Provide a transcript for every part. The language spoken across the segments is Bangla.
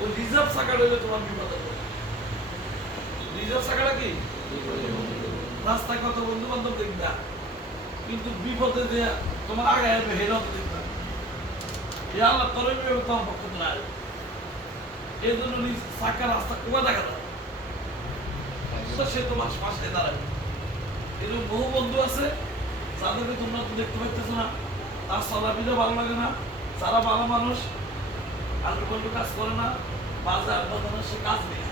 ওই রিজার্ভ তোমার বিপদ হবে। রিজার্ভ কি? রাস্তায় কত বন্ধু বান্ধব কিন্তু বিপদে তোমার আগে আসবে হেরাও তো দেখবা এ আল্লাহ তোমার পক্ষ আসবে এই জন্য রাস্তা কুয়া দেখা সে তোমার পাশে দাঁড়াবে। এরকম বহু বন্ধু আছে, যাদেরকে তোমরা দেখতে পাইতেছো না। তার চলাফিরা ভালো লাগে না। তারা ভালো মানুষ আলটু পাল্টু কাজ করে না বাজে আড্ডা সে কাজ নিয়ে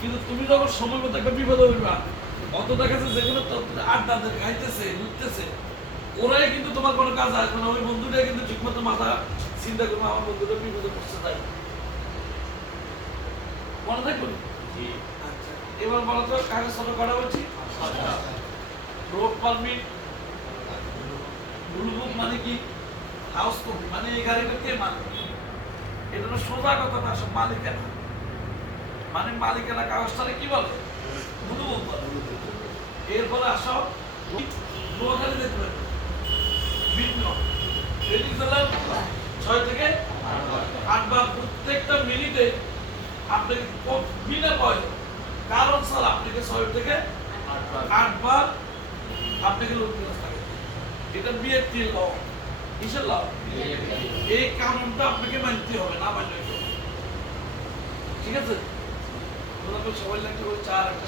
কিন্তু তুমি যখন সময় মতো একটা বিপদ হইবা অত দেখা যাচ্ছে যেগুলো আড্ডা খাইতেছে লুটতেছে। ওরাই কিন্তু তোমার কোনো কাজ আসবে না ওই বন্ধুটাই কিন্তু ঠিকমতো মাথা চিন্তা করবে আমার বন্ধুটা বিপদে পড়ছে তাই মনে থাকবে? আচ্ছা এবার বলো তো কাগজ কত করা হচ্ছে রোড পারমিট ব্লু বুক মানে কি? কপি মানে এই গাড়িটা কে মানে এটা হলো সোজা কথা না, সব মালিকানা মানে মালিকানা কাগজটারে কি বলে? বলে। এরপরে আসো ছয় থেকে আট বার প্রত্যেকটা মিনিটে আপনাকে কারণ স্যার, আপনাকে ছয় থেকে আটবার আপনাকে এটা বিএফটি ল। কিসের কানুনটা আপনাকে মানতে হবে না মানলে ঠিক আছে? সবাই লাগতে চার একটা